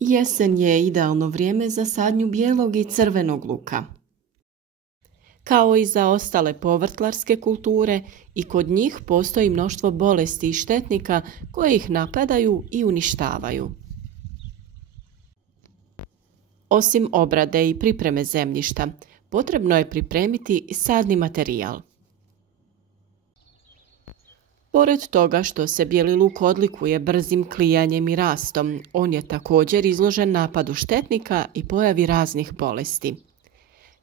Jesen je idealno vrijeme za sadnju bijelog i crvenog luka. Kao i za ostale povrtlarske kulture, i kod njih postoji mnoštvo bolesti i štetnika koje ih napadaju i uništavaju. Osim obrade i pripreme zemljišta, potrebno je pripremiti sadni materijal. Pored toga što se bijeli luk odlikuje brzim klijanjem i rastom, on je također izložen napadu štetnika i pojavi raznih bolesti.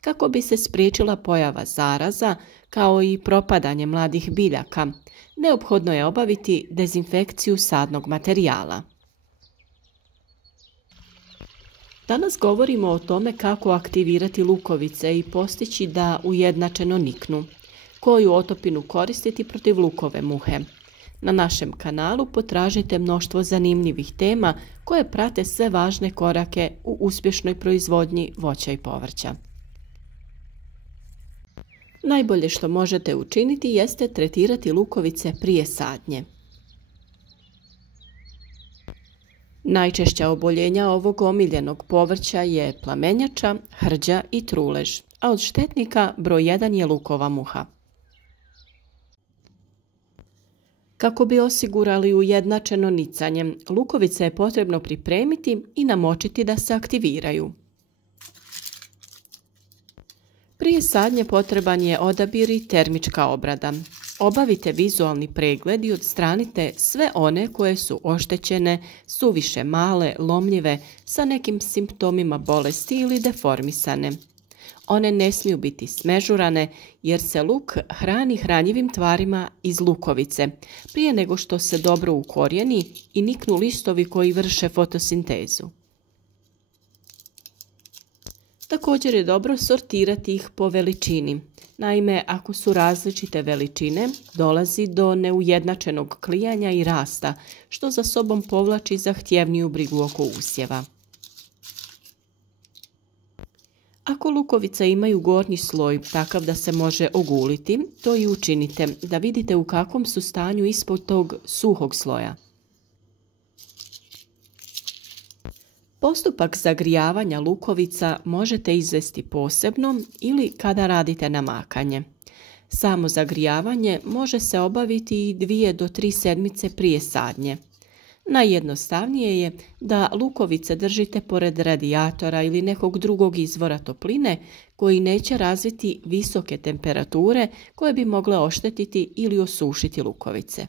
Kako bi se spriječila pojava zaraza, kao i propadanje mladih biljaka, neophodno je obaviti dezinfekciju sadnog materijala. Danas govorimo o tome kako aktivirati lukovice i postići da ujednačeno niknu. Koju otopinu koristiti protiv lukove muhe. Na našem kanalu potražite mnoštvo zanimljivih tema koje prate sve važne korake u uspješnoj proizvodnji voća i povrća. Najbolje što možete učiniti jeste tretirati lukovice prije sadnje. Najčešća oboljenja ovog omiljenog povrća je plamenjača, hrđa i trulež, a od štetnika broj 1 je lukova muha. Kako bi osigurali ujednačeno nicanje, lukovice je potrebno pripremiti i namočiti da se aktiviraju. Prije sadnje potreban je odabir i termička obrada. Obavite vizualni pregled i odstranite sve one koje su oštećene, suviše male, lomljive, sa nekim simptomima bolesti ili deformisane. One ne smiju biti smežurane jer se luk hrani hranjivim tvarima iz lukovice prije nego što se dobro ukorijeni i niknu listovi koji vrše fotosintezu. Također je dobro sortirati ih po veličini. Naime, ako su različite veličine, dolazi do neujednačenog klijanja i rasta, što za sobom povlači zahtjevniju brigu oko usjeva. Ako lukovice imaju gornji sloj takav da se može oguliti, to i učinite da vidite u kakvom su stanju ispod tog suhog sloja. Postupak zagrijavanja lukovica možete izvesti posebno ili kada radite namakanje. Samo zagrijavanje može se obaviti i 2 do 3 sedmice prije sadnje. Najjednostavnije je da lukovice držite pored radijatora ili nekog drugog izvora topline koji neće razviti visoke temperature koje bi mogle oštetiti ili osušiti lukovice.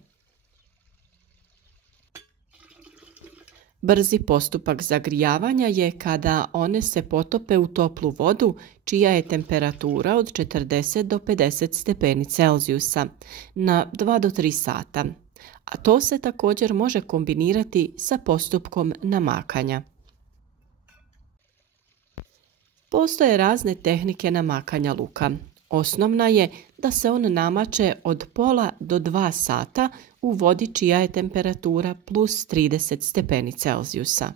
Brzi postupak zagrijavanja je kada one se potope u toplu vodu čija je temperatura od 40 do 50 stepeni Celzijusa na 2 do 3 sata. A to se također može kombinirati sa postupkom namakanja. Postoje razne tehnike namakanja luka. Osnovna je da se on namače od pola do 2 sata u vodi čija je temperatura plus 30 stepeni Celzijusa.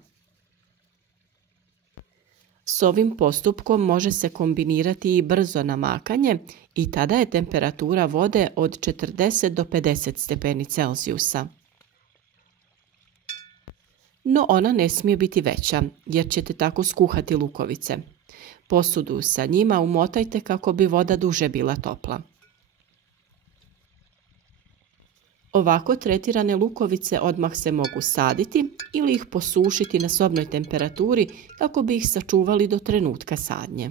S ovim postupkom može se kombinirati i brzo namakanje i tada je temperatura vode od 40 do 50 stepeni Celzijusa. No ona ne smije biti veća jer ćete tako skuhati lukovice. Posudu sa njima umotajte kako bi voda duže bila topla. Ovako tretirane lukovice odmah se mogu saditi ili ih posušiti na sobnoj temperaturi kako bi ih sačuvali do trenutka sadnje.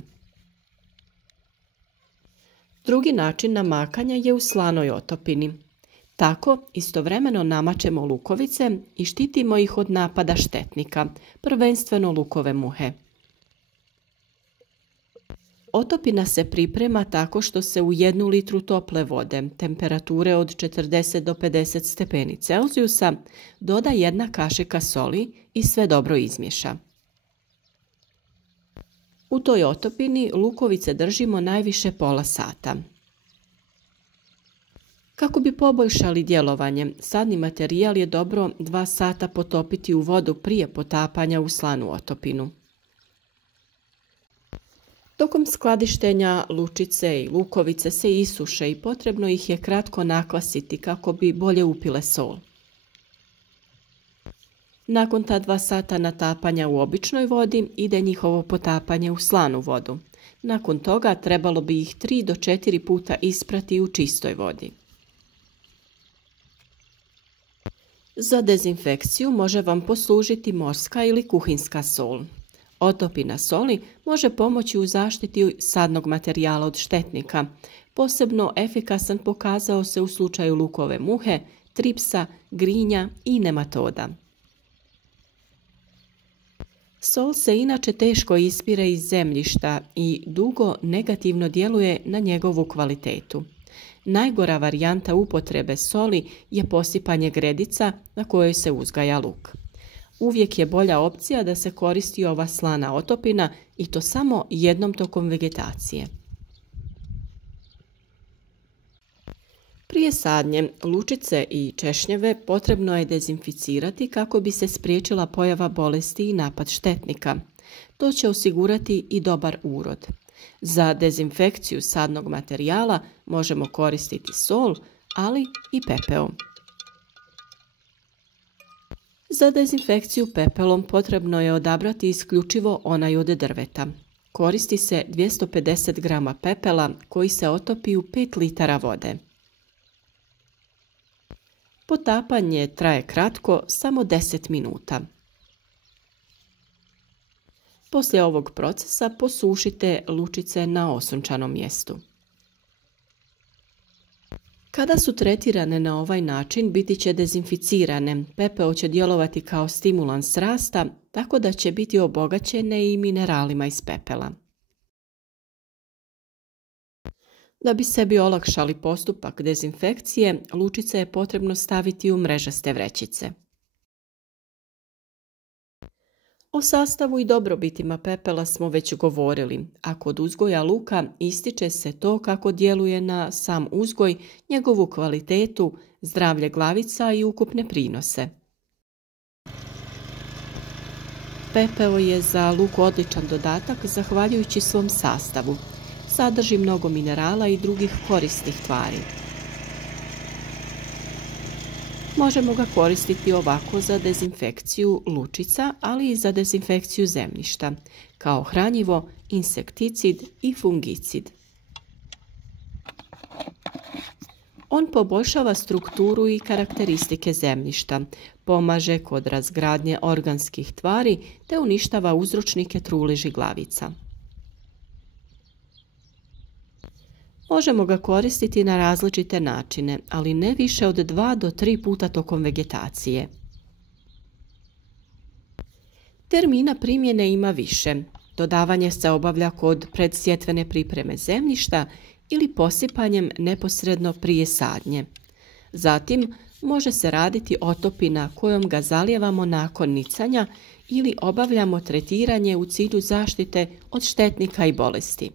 Drugi način namakanja je u slanoj otopini. Tako istovremeno namačemo lukovice i štitimo ih od napada štetnika, prvenstveno lukove muhe. Otopina se priprema tako što se u 1 litru tople vode, temperature od 40 do 50 stepeni Celzijusa, doda 1 kašika soli i sve dobro izmiješa. U toj otopini lukovice držimo najviše pola sata. Kako bi poboljšali djelovanje, sadni materijal je dobro 2 sata potopiti u vodu prije potapanja u slanu otopinu. Tokom skladištenja lučice i lukovice se isuše i potrebno ih je kratko nakvasiti kako bi bolje upile sol. Nakon ta 2 sata natapanja u običnoj vodi ide njihovo potapanje u slanu vodu. Nakon toga trebalo bi ih 3 do 4 puta isprati u čistoj vodi. Za dezinfekciju može vam poslužiti morska ili kuhinska sol. Otopina soli može pomoći u zaštiti sadnog materijala od štetnika. Posebno efikasan pokazao se u slučaju lukove muhe, tripsa, grinja i nematoda. Sol se inače teško ispire iz zemljišta i dugo negativno djeluje na njegovu kvalitetu. Najgora varijanta upotrebe soli je posipanje gredica na kojoj se uzgaja luk. Uvijek je bolja opcija da se koristi ova slana otopina i to samo jednom tokom vegetacije. Prije sadnje lučice i češnjeve potrebno je dezinficirati kako bi se spriječila pojava bolesti i napad štetnika. To će osigurati i dobar urod. Za dezinfekciju sadnog materijala možemo koristiti sol, ali i pepeo. Za dezinfekciju pepelom potrebno je odabrati isključivo onaj od drveta. Koristi se 250 grama pepela koji se otopi u 5 litara vode. Potapanje traje kratko, samo 10 minuta. Poslije ovog procesa posušite lučice na osunčanom mjestu. Kada su tretirane na ovaj način, biti će dezinficirane. Pepeo će djelovati kao stimulans rasta, tako da će biti obogaćene i mineralima iz pepela. Da bi sebi olakšali postupak dezinfekcije, lučice je potrebno staviti u mrežaste vrećice. O sastavu i dobrobitima pepela smo već govorili, a kod uzgoja luka ističe se to kako djeluje na sam uzgoj, njegovu kvalitetu, zdravlje glavica i ukupne prinose. Pepeo je za luk odličan dodatak zahvaljujući svom sastavu. Sadrži mnogo minerala i drugih korisnih tvari. Možemo ga koristiti ovako za dezinfekciju lučica, ali i za dezinfekciju zemljišta, kao hranjivo, insekticid i fungicid. On poboljšava strukturu i karakteristike zemljišta, pomaže kod razgradnje organskih tvari te uništava uzročnike truleži glavica. Možemo ga koristiti na različite načine, ali ne više od 2 do 3 puta tokom vegetacije. Termina primjene ima više. Dodavanje se obavlja kod predsjetvene pripreme zemljišta ili posipanjem neposredno prije sadnje. Zatim može se raditi otopina kojom ga zalijevamo nakon nicanja ili obavljamo tretiranje u cilju zaštite od štetnika i bolesti.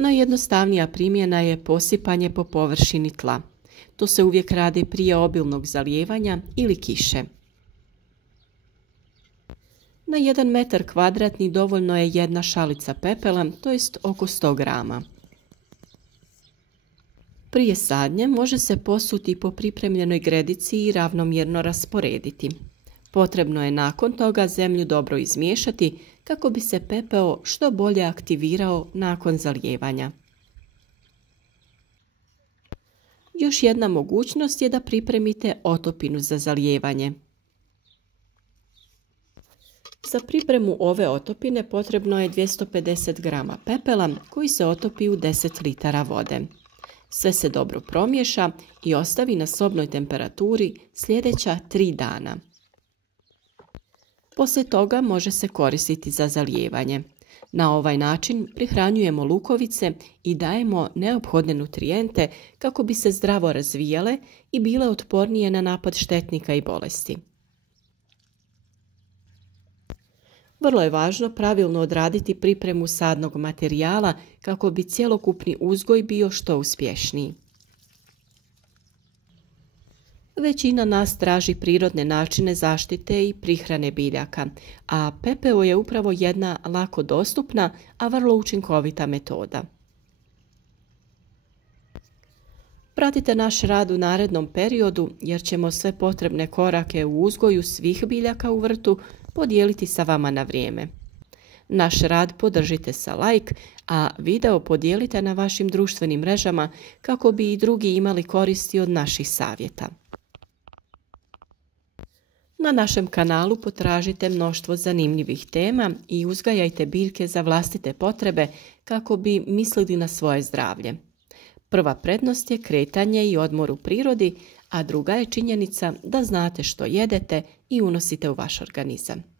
Najjednostavnija primjena je posipanje po površini tla. To se uvijek radi prije obilnog zalijevanja ili kiše. Na 1 metar kvadratni dovoljno je 1 šalica pepela, to jest oko 100 grama. Prije sadnje može se posuti po pripremljenoj gredici i ravnomjerno rasporediti. Potrebno je nakon toga zemlju dobro izmiješati kako bi se pepeo što bolje aktivirao nakon zalijevanja. Još jedna mogućnost je da pripremite otopinu za zalijevanje. Za pripremu ove otopine potrebno je 250 grama pepela koji se otopi u 10 litara vode. Sve se dobro promiješa i ostavi na sobnoj temperaturi sljedeća 3 dana. Poslije toga može se koristiti za zalijevanje. Na ovaj način prihranjujemo lukovice i dajemo neophodne nutrijente kako bi se zdravo razvijale i bile otpornije na napad štetnika i bolesti. Vrlo je važno pravilno odraditi pripremu sadnog materijala kako bi cjelokupni uzgoj bio što uspješniji. Većina nas traži prirodne načine zaštite i prihrane biljaka, a pepeo je upravo jedna lako dostupna, a vrlo učinkovita metoda. Pratite naš rad u narednom periodu jer ćemo sve potrebne korake u uzgoju svih biljaka u vrtu podijeliti sa vama na vrijeme. Naš rad podržite sa like, a video podijelite na vašim društvenim mrežama kako bi i drugi imali koristi od naših savjeta. Na našem kanalu potražite mnoštvo zanimljivih tema i uzgajajte biljke za vlastite potrebe kako bi mislili na svoje zdravlje. Prva prednost je kretanje i odmor u prirodi, a druga je činjenica da znate što jedete i unosite u vaš organizam.